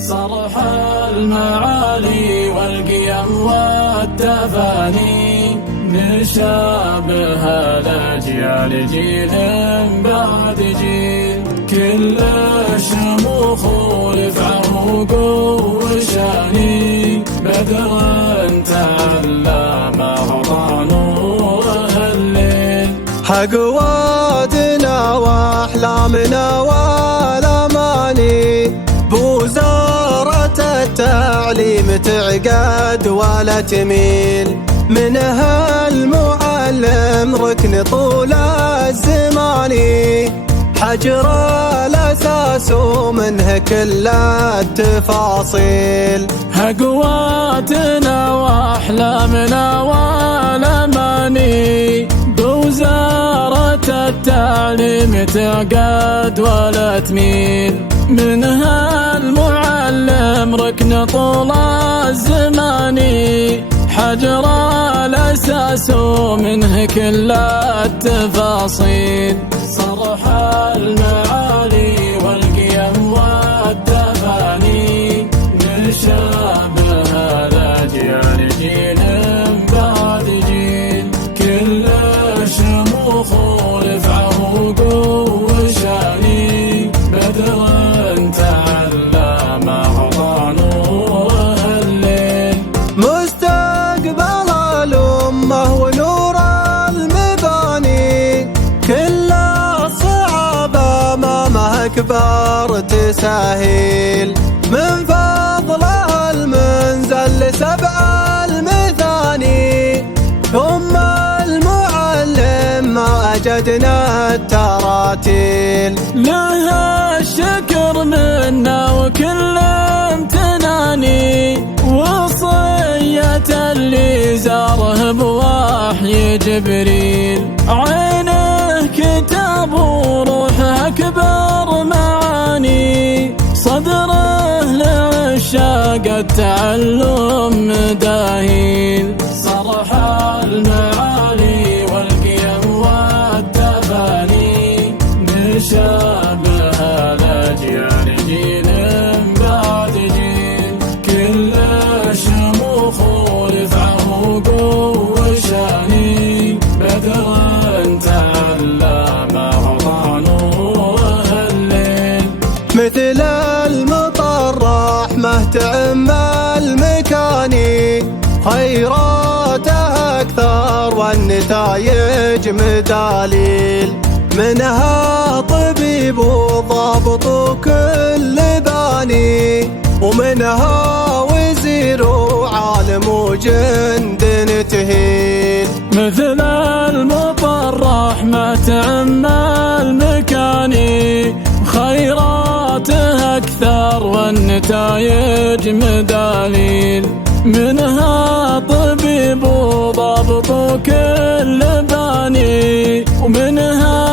صرح المعالي والقيم والتفاني نشابه الأجيال جيل بعد جيل، كل الشموخ ورفعه وشاني بدر تعلى مهضى نوره الليل. حقواتنا واحلامنا والاماني بوزارة التعليم تعقد ولا تميل، منها المعلم ركن طول الزمان، حجر الأساس ومنه كل التفاصيل. حقواتنا واحلامنا والاماني بوزارة التعليم تعقد ولا تميل، منها المعلم ركن طول الزمان، حجر الأساس ومنه كل التفاصيل. صرح المعالي والقيم والتفاني نشابه الأجيال جيل بعد جيل، كل الشموخ ورفعه وشاني بدر تعلى مهضى نوره الليل. مستقبل الأمة ونور المباني كل الصعاب أمامه أكبر تساهيل، من فضله المنزل لسبع المثاني، ثم المعلم ما أجدنا التراتيل. لها الشكر منا وكل امتناني، وصية اللي زاره بوحي جبريل، عينه كتاب وروحه أكبر معاني، صدره لعشاق التعلم مداهيل. صرح المعالي والقيم والتفاني نشابه الأجيال جيل بعد جيل، كل الشموخ ورفعه وشاني بدر تعلى مهضى نوره الليل. مثل المطر رحمة تعم المكاني، خيراته أكثر والنتايج مداليل، منها طبيب وضابط وكل باني، ومنها وزير وعالم وجند تهيل. مثل المطر رحمة تعم المكاني، خيراته أكثر والنتايج مداليل، منها طبيب وضابط وكل باني، ومنها